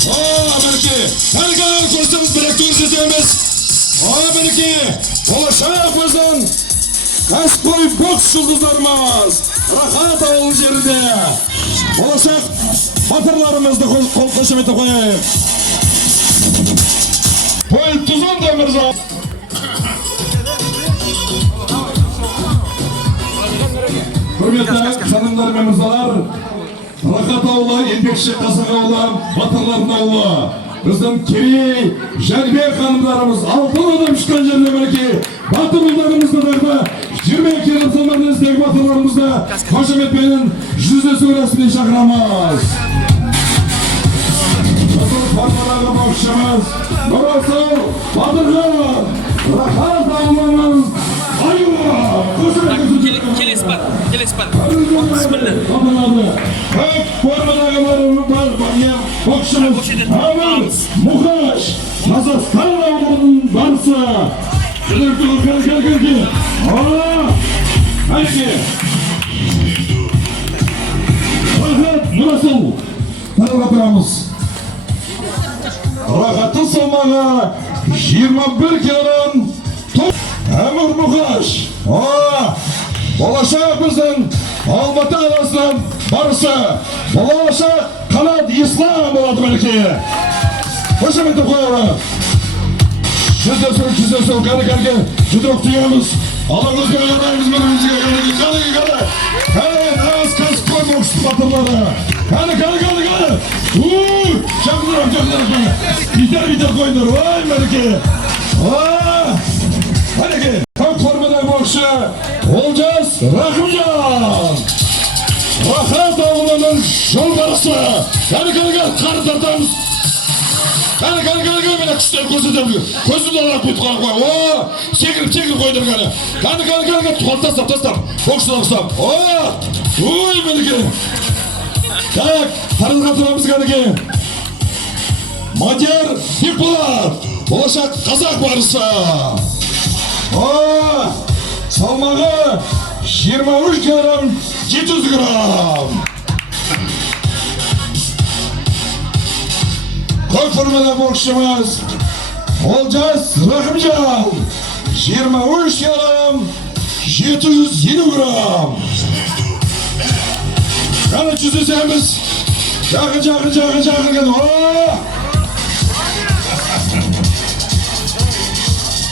Мінекей, әрі көрсетіміз біріктігіз жетеміз. Мінекей, болашақ біздің кәсіпқой бокс жұлдыздарымыз рахат ауылы жерінде. Болашақ батырларымызды қошеметтеп қояйық. Пөл Тұзон да мырза. Құрметті жанымдар мен мырзалар, рахат ауылы, еңбекші қазақ ауылы, батырлардың ауылы. Біздің Керей, Жәнібек ханымдарымыз алтын адам шыққан жеріне мінекей. Батырларымызды дағды 22 келімсалмардың іздегі батырларымызды қошеметпенен жүздесу рәсіміне шақырамыз. Біздің формадағы боксшымыз Нұрасыл Батырхан рахат ауылының айуы. Келес бар. Бісміллә. Көк формадағы боксшымыз Амир Мұхаш Қазақстан ауылының барысы. Әнеке. Рахат Нұрасыл таңға тұрамыз. Рахаттың салмағы 21 килограмм. Амир Мұхаш. Болашақ біздің Алматы қаласынан барысы. Болашақ Қанат Ислам болады мінекей. Қошеметті қойылы. Жүздесу, кәне, жұдырық түйеміз. Алаңызға жараймыз бірімізге, кәне. Нағыз кәсіпқой бокс батырлары. Кәне. Жақындырақ. Битер қойындар, ой мінекей. Мінекей. Көк формадай боксшы Олжас Рахымжан. Рахат ауылының жолбарысы. Кәне, қары тартамыз. Кәне, мені күштер көрсетем. Көзімді алап бет қой. Секіріп қойдыр кәне. Кәне, тастап. Боксшылар ұстап. Ой, мінекей. Так, тарызға тұрамыз кәнеке. Мадияр Бекболат, болашақ қазақ барысы. Салмағы 23 килограмм, 700 грамм. Көк формада боксшымыз Олжас Рахымжан 23 килограмм, 750 грамм. Қаны жүздесеміз. Жақын.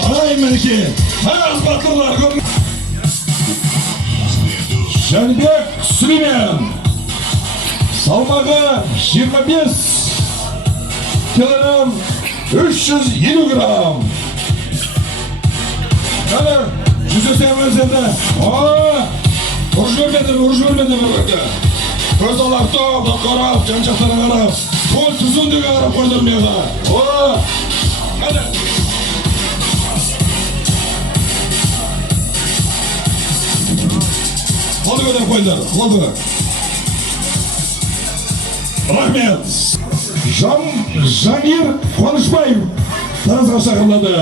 Арай мінекей. Нағыз батырлар көрін. Жәнібек Сүлеймен. Салмағы 25 килограмм, 350 грамм. Қаны жүздесеміз енді. Ұрж өрмеді бір. Көз алақты, қарап, жан-жақтары қарап. Пөл Тұзон деген қарап қойдыр меға. Қане. Қолды көдер қойдар, қолды. Рахмет. Жаңгер Қуанышбаев таразға шақырылады.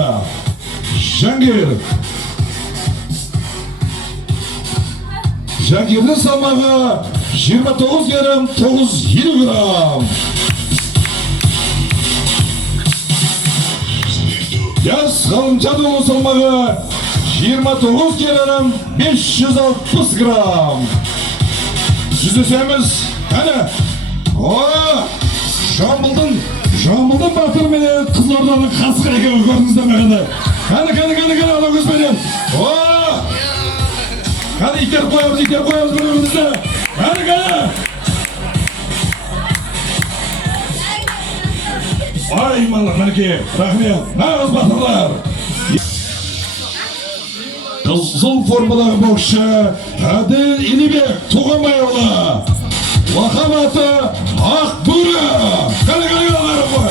Жаңгердің салмағы 29 килограмм, 950 грамм. Яс Ғалымжанұлы салмағы 29 килограмм, 560 грамм. Жүздесеміз. Кәне. Жамбылдың батыр менен Қызылорданың қасқы екеуі көрдіңіздер ме қандай? Кәне, ала көзбенен. Кәне, иттер қоямыз бірімізді. Кәне. Ай, мінекей, рахмет, нағыз батырлар. Қызыл формадағы боксшы Әділ Елебек Туғанбайұлы. Лақап аты Ақбөрі. Кәне, аларым ғой.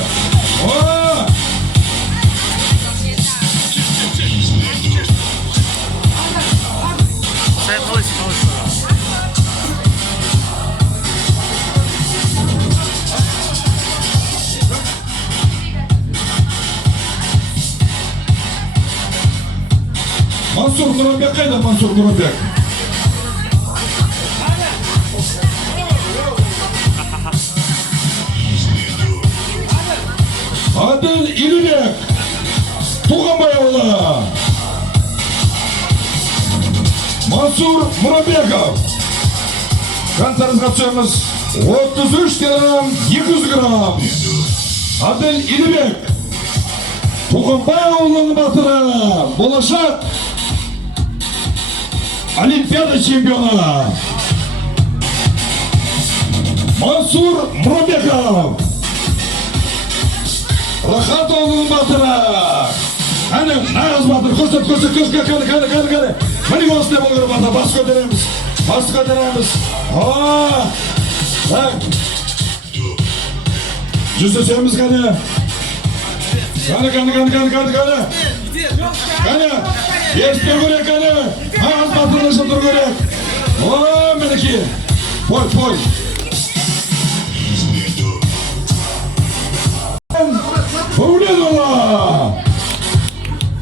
Мансур Нұрымбек қайда, Мансур Нұрымбек? Adil İlibek, Tuğanbayoğlu, Mansur Murabekov. Kantarızga tutuyoruz. 33 gram, 200 gram. Adil İlibek, Tuğanbayoğlu'nun batırı, Bolaşak, Olimpiyada şampiyonu. Mansur Murabekov, Rahatoğlu'nun batırı. Hani nağız batır, koştur, kale. Hani olsun ne olur batır, bas götüremiz. Bak. Cüzdesemiz kale. Kale. Yerste göre kale. Nağız batırlaşa dur göre. Meleki. Poy. Huvledola.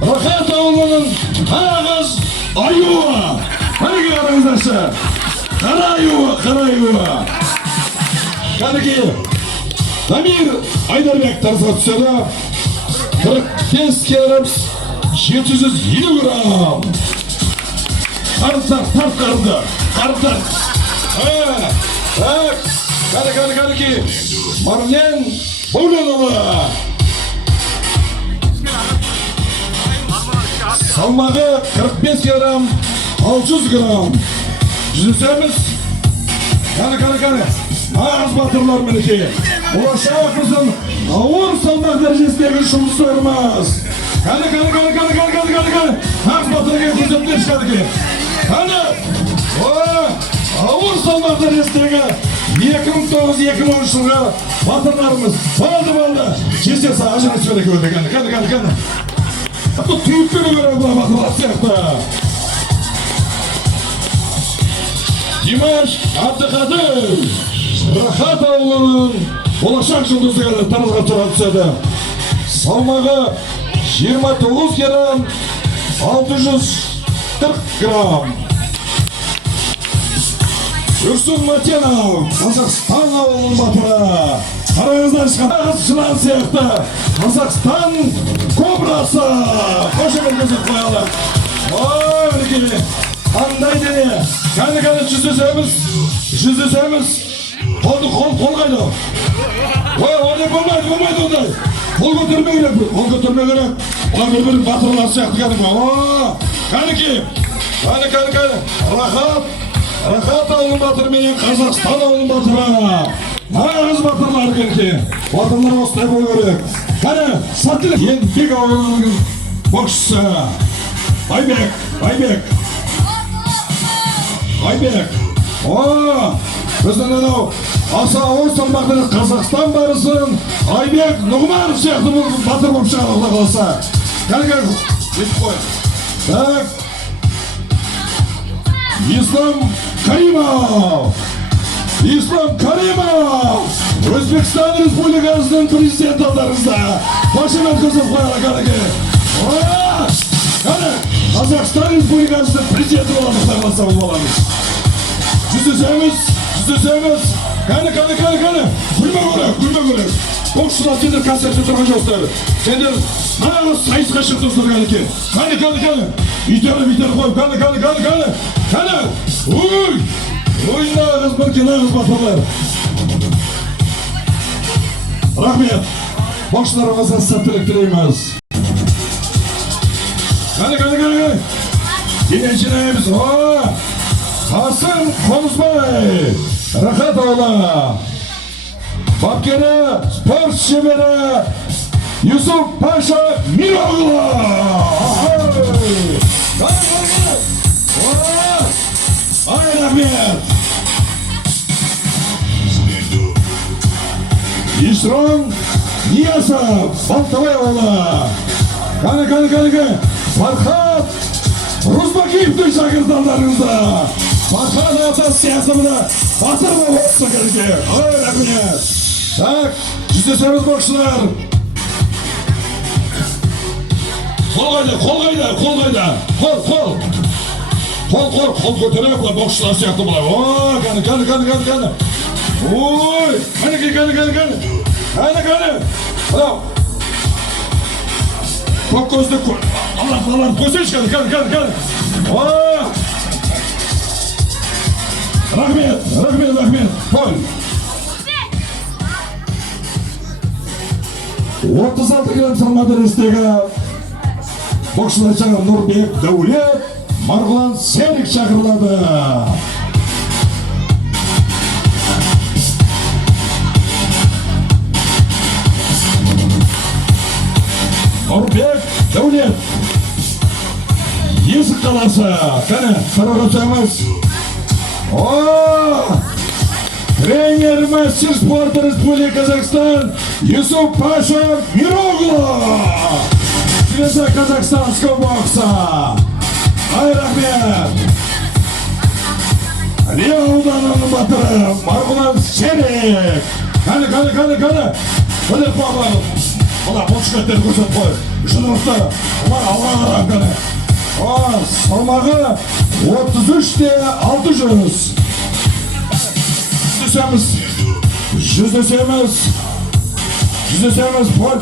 Rahatoğlu'nun ağız ayuva. Hani ki aranızdaşı? Kara ayuva. Hani ki Damir Ayderbek tarzı tutsada 45 kilogram 750 gram. Kartar. Bak. Kale ki Marlen Huvledola. Salmağı 45 kilogram 600 gram. Cüzdesemiz kale. Ağız batırlar meleki. Ulaşağı kızım ağır salmak derecesindeki şunu sormaz. Kale. Ağız batırlar kızım ne çıkardı ki? Kale. Ağır salmak derecesindeki 2009-2013 yılga batırlarımız baldı. Cüzdesi ağacına söyle gördü. Kale. Bu tüyüpleri göre buna bakılar siyahta. Dimash Abdikadir, Rahatoğlu'nun Bolaşak Yıldızı geldi, tanızga tutsada. Salmağı 29 gram, 640 gram. Ürsün Matyanov, Kazakistan oğlunun batırı. Aranızdan çıkan çınan siyahta. Kazakistan Kobrası. Koşa bir kızı koyalım. Öyle Anday dene. Kale cüzdesemiz. Kol kaydı. Orada olmaydı onday. Kol götürme gerek. Ulan bir batırılar siyahtı geldim. Kale ki. Rahat oğlum batırmayın, Kazakistan oğlum batırma. Ağız batırlar gelki. Batırlar olsun hep o gerek. Hani satılık. Yendik oğlum boksçusu. Aybek. Bizden o asa ağır salmakta Kazakistan barısın. Aybek Nuğmanov siyahtı bu batır boksçu ağırlıkla kalsa. Gel. Git koy. Bak. İslam Karimov. Özbekistan Respublikası'nın prezident adlarınızda. Başımen kızım koyarak Kazakistan Respublikası'nın prezidenti olanlıktan savunmalarımız. Cüzdesemiz. Kale. Gülme göre. Boksçular sendir konsepti durma göster. Sendir sayıs kaşıktırsın kale ki. Kale. Biter koy. Kale. Uy nağız batırlar. Rahmet. Boksçularımıza satılık dileyimiz. Kale. Dinleyicilerimiz Kasım Konuzbay, Rahatoğlu, Bakırı spor şeberi Yusuf Paşa Miroğlu. Ay Rahmet. İsron Niyasa Baltavayoğlu. Kale. Farhat Ruzbakiyev'dir şakirtanlarınızda. Farhat Atas siyasımda batırma olsa gerekir. Ay Rahmet. Tak, cüzdesemiz boksçular. Kol kayda. Kol götürüyor bu boksçular siyahlı bunlar. Kale. Oy, kale. Bravo. Тоқ көзді алып көсейші, кәді. Рахмет. Пол. 36 грамм салмақ дәрежедегі боксшылар жаңа Нұрбек Дәулет, Марғұлан Серік шақырылады. Нұрбек Дәулет, Есік қаласы, қане, қараға жағымыз. Тренер мастер спорта Республики Казахстан Юсуп Паша Мироглу. Звезда казахстанского бокса. Ай, рахмет. Рио ауданының батыры Марғұлан Серік. Қане. Біліп бағлағым. Ола, бұл шүкеттер көрсет қой. Шынымызды. Ола, қане. Салмағы 33-600. Жүздесеміз, пол,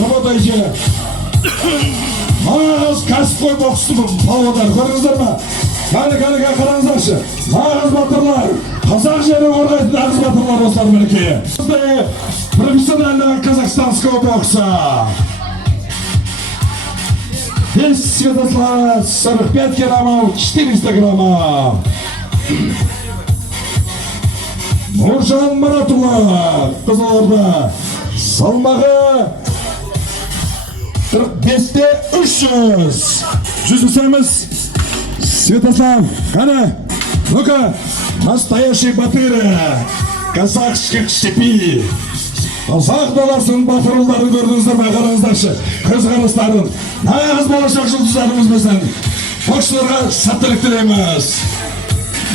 работайте. Нағыз кәсіпқой боксты павлодар, көріңіздер ма? Қане, қараңыздаршы. Нағыз батырлар, қазақ жері қорғайтын нағыз батырлар осылар мінекей. Профессионального казахстанского бокса. Вес Святослава 45 килограммов, 400 граммов. Нұржан Маратұлы, Қызылорда, салмағы 45-300. Жүздесеміз, Святослав, қане, ну-ка, настоящий батыры, казахских степи. Қазақ даласының батырылдарын көрдіңіздер ме, қараңыздаршы, көзқарастарын, нағыз болашақ жұлдыздарымыз біздің. Боксшыларға сәттілік тілейміз.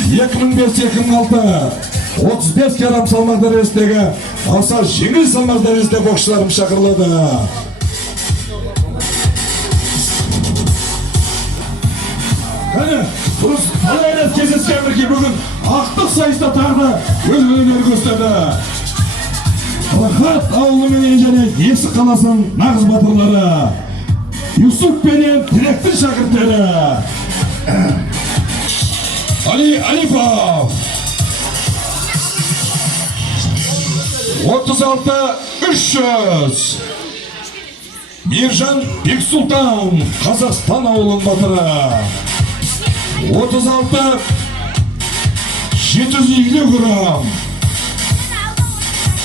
2005-2006 35 килограмм салмақ дәрежедегі аса жеңіл салмақ дәрежеде боксшыларым шақырылады. Қане, дұрыс талайрет кездескен бірге бүгін ақтық сайыста тағы өз өнер көрсетеді. Рахат ауылы және Есік қаласының нағыз батырлары Юсуп пенен Тілектің шәкірттері Али Алипов. 36-300. Мержан Бексултан, Қазақстан ауылының батыры. 36-750 грамм.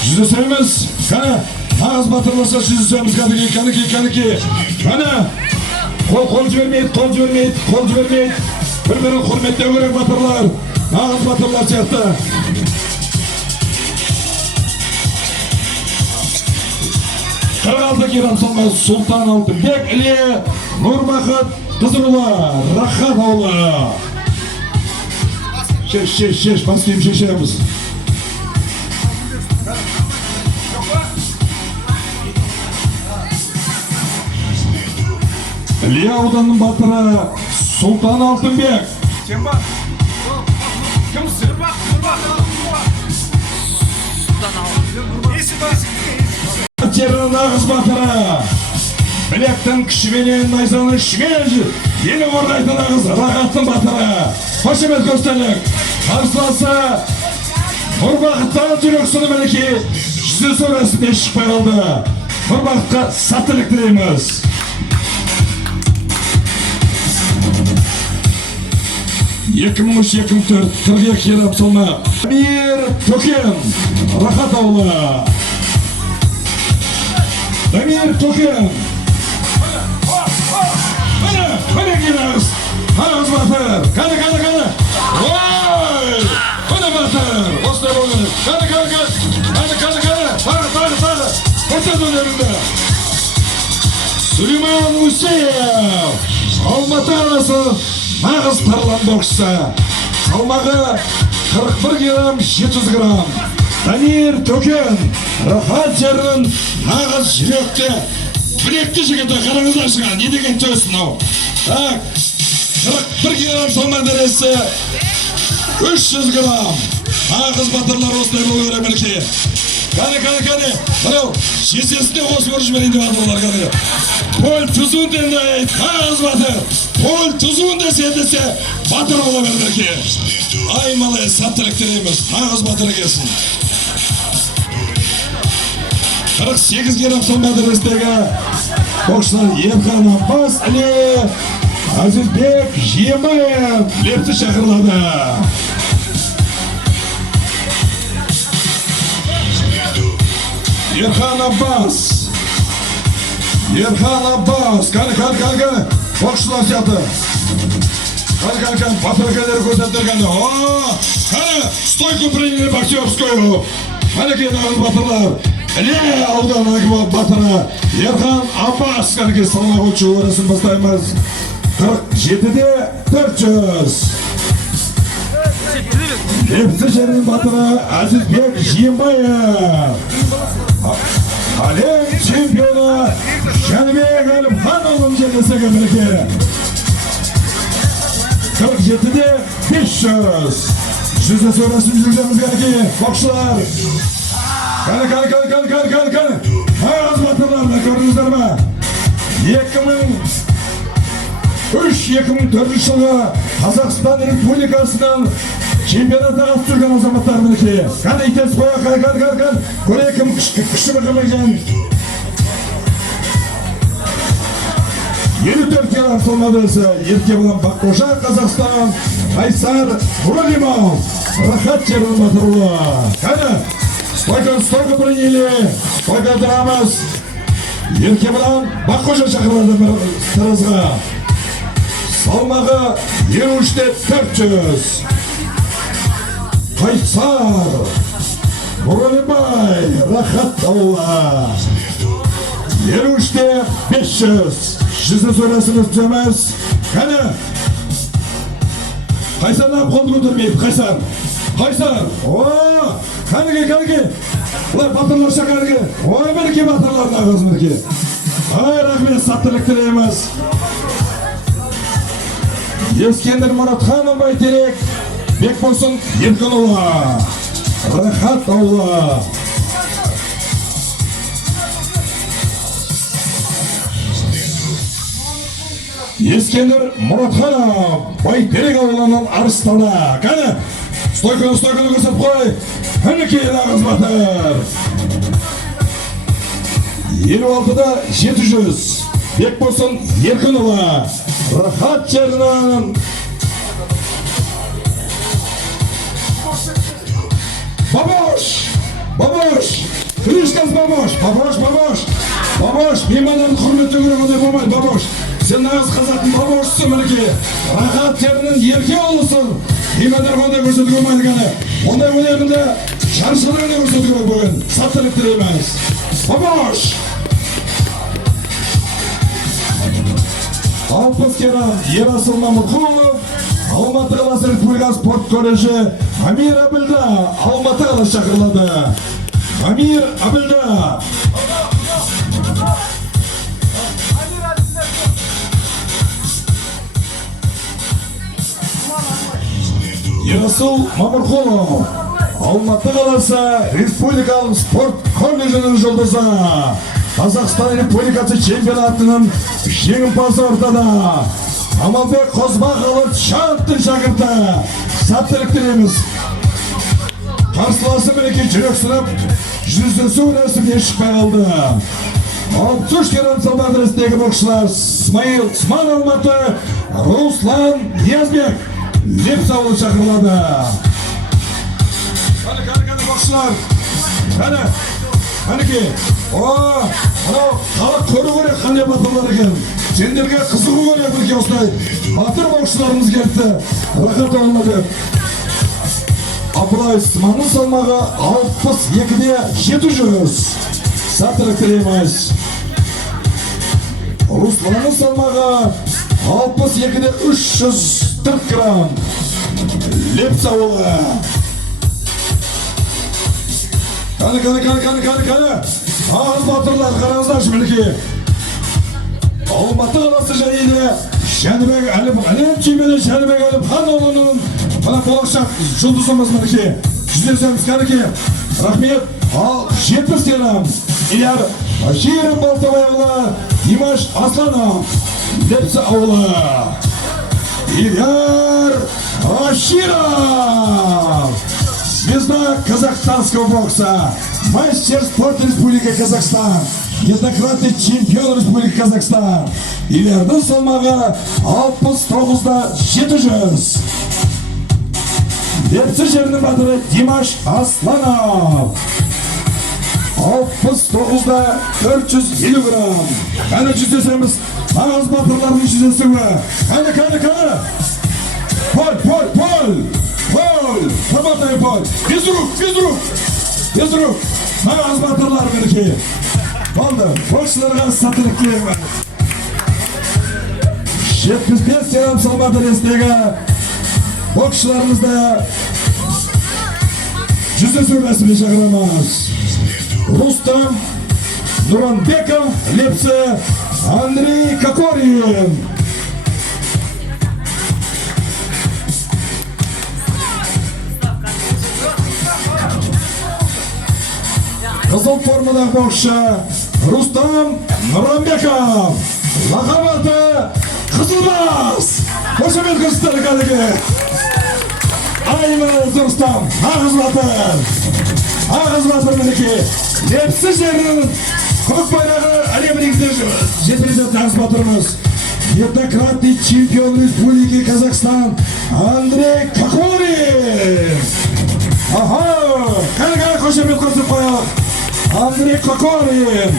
Жүздесеміз, қане, нағыз батырласа жүздесеміз, кәнеке. Қане, қол жібермейді. Бір-бірін құрметтеу керек батырлар. Нағыз батырлар сияқты. Қырғалды керам салмай Сұлтан Алтынбек Іле Нұрбақыт Қызырұлы Рахат ауылы. Шеш, баскейім шешеміз. Іле ауданның батыры Сұлтан Алтынбек. Кем бар? Кім Нұрбақ? Терінің нағыз батыры білектің күшіменен найзаның ішімен ені қорғайтын нағыз Рахаттың батыры. Қошемет көстелік. Қарсыласы Нұрбақыттан жүрексіні мінекей жүздесу рәсіміне шықпай қалды. Нұрбақытқа сәттілік тілейміз. Екі мың 2004 42 килограмм салмақ. Дамир Төкен, Рахат ауылы. Дамир Төкен. Қане келіңіз. Нағыз батыр. Қане. Ой! Қане батыр. Осылай болған. Қане. Тағы. Қосет өнерінде. Сүлейман Мусеев. Алматы қаласы нағыз тарлан боксшы. Салмағы 41 килограмм 700 грамм. Дамир Төкен, Рахат жерінің нағыз жүректі, білекті жігіті. Қараңыздар шыға, не деген төс мынау. Так, 41 килограмм салмақ дәресі 300 грамм. Nağız batırlar osтай болу керек мінекей. Кәне. Мынау шешесіне қосып ұрып жіберейін деп жатыр олар кәне. Пөл түзуін де айт, нағыз батыр. Пөл түзуін де сендесе батыр бола бер мінекей. Ай малай, сәттілік тілейміз. Нағыз батыр екенсің. 48 грамм салмады рестегі боксшылар Ерхан Аббас әле Азизбек Жиембаев лепті шақырылады. Ерхан Аббас, кәне, боксшылар сияқты. Кәне, батыркелер көрсеттер кәне. Кәне, стойку приняли боксерскую. Кәне, нағыз батырлар. Әле ауданағы батыры Ерхан Аббас кәне салмақ өлшеу өресін бастаймыз. 47-де 400. Лепсі жерінің батыры Азизбек Жиембаев. Әлем чемпионы Жәнібек Әлімханұлының жерлесегі мінекей. 47-де 500. Жүзі сөресін жүргіземіз кәнекей, боксшылар. Кәне. Нағыз батырларына көрдіңіздер ме? 2003-2004 жылғы Қазақстан Республикасынан чемпионатқа қатысып жүрген азаматтар мінекей. Кәне итес қоя, кәне. Көре кім күші бақымай жан. 54 килограмм салмадысы Еркебұлан Баққожа, Қазақстан, Қайсар Ролимов, Рахат жерінің батырлы. Кәне, стойка приняли, стойка драмыз. Еркебұлан Баққожа шақырылады сырызға. Салмағы 23-де 400. Қайсар Ролимов, Рахат аула. 23-де 500. Жүзі сөйлесіңіз түземіз. Кәне. Қайсардан қолды көтермейді, Қайсар. Кәне. Бұлай батырлар шақарығы. Мінеке батырлар нағыз мінеке. Рахмет, сәттілік тілейміз. Ескендір Мұратханов Бәйтерек, Бекболсын Еркінұлы, Рахат аула. Ескендір Мұратханов Бәйтерек ауылының арыстана. Кәне, стойканы көрсеп қой. Мінекей нағыз батыр. 56-да 700. Бекболсын Еркінұлы, Рахат жерінің. Бабош! Кришкас Бабош! Меймандарды құрметті көріп ондай болмайды, Бабош! Сен нағыз қазақтың Бабошсың мінекей. Рахат жерінің ерке ұлысың. Меймандарға ондай көрсетуге болмайды кәне. Ондай өнерінде шаршылығына көрсетуге бүгін. Сәттілік тілейміз. Бабош! 60 килограмм Ерасыл Мамытқұлов, Алматы қаласы Республика спорт колледжі Амир Абілда, Алматы қаласы шақырылады. Амир Абілда. Ерасыл Мамытқұлов, Алматы қаласы Республикалық спорт колледжінің жұлдызы. Қазақстан Республикасы чемпионатының жеңімпазы ортада. Амалбек Қозбағұлов Шанттың шәкірті. Сәттілік тілейміз. Қарсыласы мінекей жүрексініп, жүздесу рәсіміне шықпай қалды. 63 килограмм салмақ дәрістегі боксшылар Смайыл Сман Алматы, Руслан Ниязбек Лепс ауылы шақырылады. Кәне боксшылар. Кәнекей. Анау халық көру керек қандай батырлар екен. Сендерге қызығу керек мінекей осылай. Батыр боксшыларымыз келді. Рахат ауылына деп. Абылай Сманның салмағы 62-де 700. Сәттілік тілейміз. Русланның салмағы 62-де 340 грамм. Лепс ауылы. Кәне. Ағыз батырлар қараңыздаршы мінекей. Алматы қаласы жайында Жәнібек әлем чемпионы Жәнібек Әлімханұлының мына болашақ жұлдызымыз мінекей. жүздесеміз кәнеке. Рахмет. Ал 70 грамм. Ильяр Баширов Балтабайұлы, Димаш Асланов, Лепсі ауылы. Ильяр Баширов. Звезда казахстанского бокса. Мастер спорта Республики Казахстан. Неоднократный чемпион Республики Казахстан. Ильярдың салмағы 69-да 700. Лепсі жерінің батыры Димаш Асланов. 69-да 450 грамм. Қане жүздесеміз. Ағыз батырлардың жүздесуі. Қане. Поль. Работай, Поль. Без рук. Ағыз батырлар мінеке. Болды. Боксшыларға сәттілік тілеймін. 75 грамм салмақ дәрежесіндегі боксшыларымызда жүздесу рәсіміне шақырамыз. Рустам Нуранбеков, Лепсі Андрей Кокорин. Қызыл формадағы боксшы Рустам Нуранбеков. Лақап аты Қызылбас. Қошемет көрсетер кәдеге. Айман Рустам, ағыз батыр мінеке. Лепсі жерінің көк байрағы әлем рингінде жеткізетін ағыз батырымыз. Неоднократный чемпион Республики Казахстан Андрей Кокорин. Қане қошемет көрсетіп қоялық. Андрей Кокорин.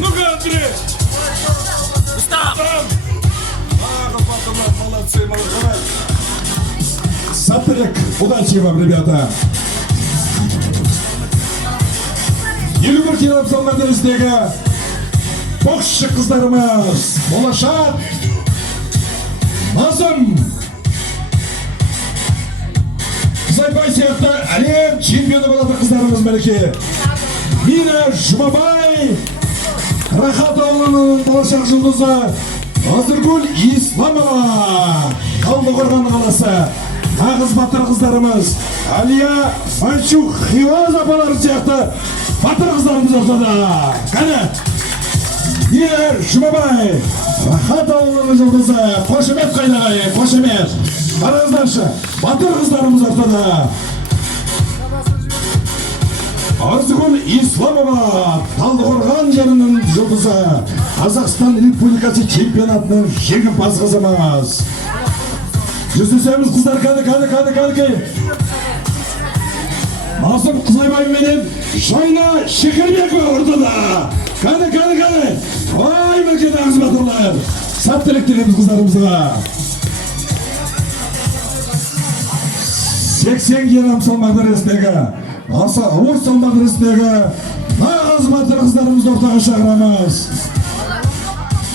Ну-ка, Андрей! Молодцы. Сатырек, удачи вам, ребята! 51 килограмм салмақ дәрежесіндегі боксшы қыздарымыз болашақ Назым Қызайбай сияқты әлем чемпионы болатын қыздарымыз мінеке. Мина Жұмабай, Рахат ауылының болашақ жұлдызы Азыргүл Исламова, Талдықорған қаласы. Ағыз батыр қыздарымыз Алия Манчук Хиваз апалары сияқты батыр қыздарымыз ортада. Қане, Мина Жұмабай, Рахат ауылының жұлдызы. Қошемет қайдағай, қошемет. Қараңыздаршы, батыр қыздарымыз ортада. Азыргүл Исламова, Талдықорған жерінің жұлдызы, Қазақстан Республикасы чемпионатының жеңімпаз қызымыз. Жүздесеміз қыздар, қане. Асым Қызайбай менен Жайна Шекербекова ортада. Қане. Ой, мінекей ағыз батырлар. Сәттілік тілейміз қыздарымызға. 80 грамм салмақ дәрежесіндегі аса ауыр салмақ дәрежесіндегі нағыз батыр қыздарымызды ортаға шақырамыз.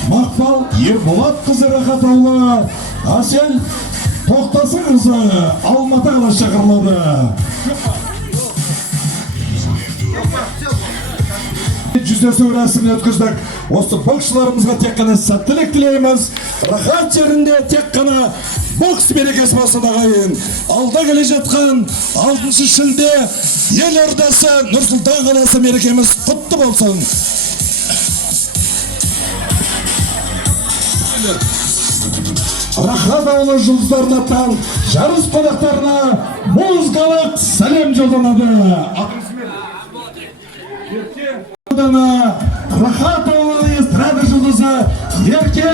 Мақпал Ерболат қызы Рахат ауылы, Асел Тоқтасы қызы Алматы қаласы шақырылады. Жүздесу рәсімін өткіздік. Осы боксшыларымызға тек қана сәттілік тілейміз. Рахат жерінде тек қана бокс берекесі болсын ағайын. Алда келе жатқан 6 шілде елордасы Нұр-Сұлтан қаласы мерекеміз құтты болсын. Рахат ауылы жұлдыздарына тан жарыс қонақтарына музыкалық сәлем жолданады. Рахат ауылы эстрада жұлдызы Ерке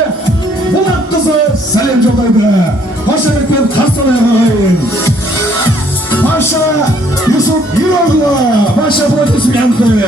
Болат қызы сәлем жолдайды. Қошеметпен қарсылайық ағайын. Маша Юсуп Юрогла, Маша аплодисменты.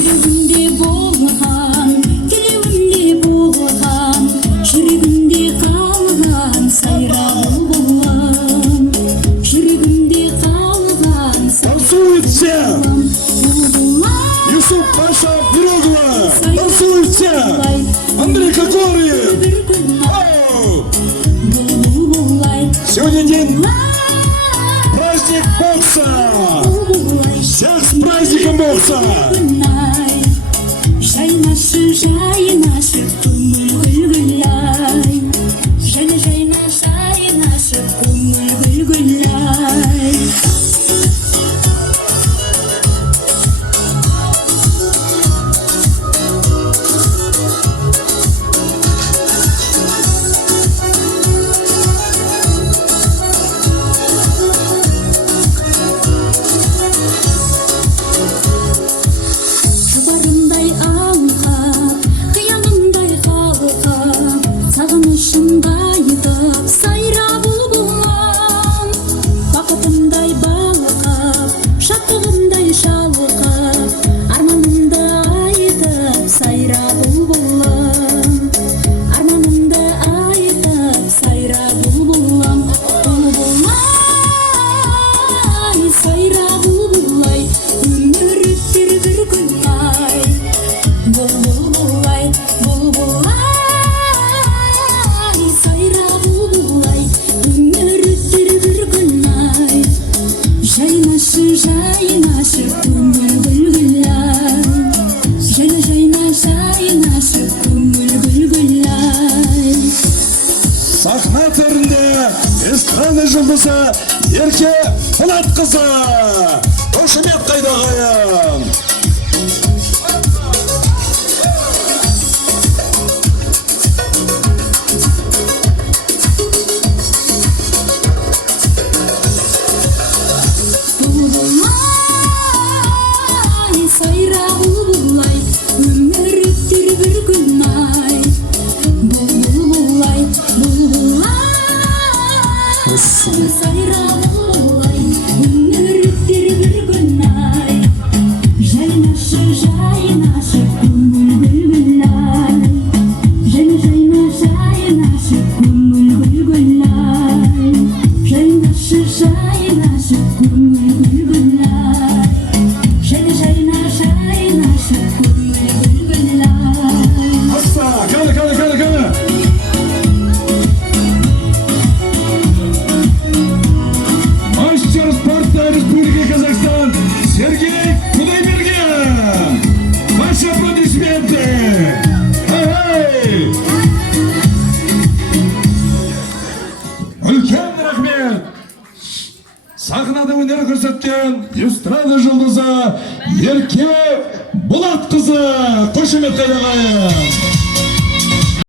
Жүрегімде болған, тілеуімде болған, жүрегімде қалған сайрау танцуйте! Юсуп Паша Пирогова! Танцуйте! Андрей Кокорин! Сегодня день праздник бокса! Всех с праздником бокса! Жай наши, кумыл гуляй. Жай наши, кумыл гуляй. Жұбарымдай аңқап, қиялымдай қалқып, сағынышымда айтып, сайра бұлбұлым. Бақытымдай балқып, шаттығымдай шалқып, арманымды айтып, сайра бұлбұлым. Арманымды айтып, сайра бұлбұлым. Бұлбұлай, сайра бұлбұлай, өмір өтер бір күн ай. Бұлбұлай, бұлбұлай, сайра бұлбұлай, өмір өтер бір күн ай. Жайнашы, көңіл гүл-гүлай. Жайнашы, көңіл гүл-гүлай. Сахна төрінде эстрада жұлдызы Ерке Поlatқызы! Қошемет қайдағайын! Бұлбұлай, сайра бұлбұлай, өмір өтер бір күн ай. Бұлбұлай, сайра бұлбұлай, өмір өтер бір күн ай. Жайнашы, көңіл гүл-гүлай. Жайнашы, көңіл гүл-гүлай. Жайнашы, көңіл гүл-гүлай. Жайнашы, көңіл гүл-гүлай. Аса, кәні! Мастер спорта Республики Казахстан Сергей Кудайберген! Ваши аплодисменты! Эй! Үлкен рахмет! Сахнада өнер көрсеткен эстрада жұлдызы Ерке Поlatқызы! Қошемет қайдағайын!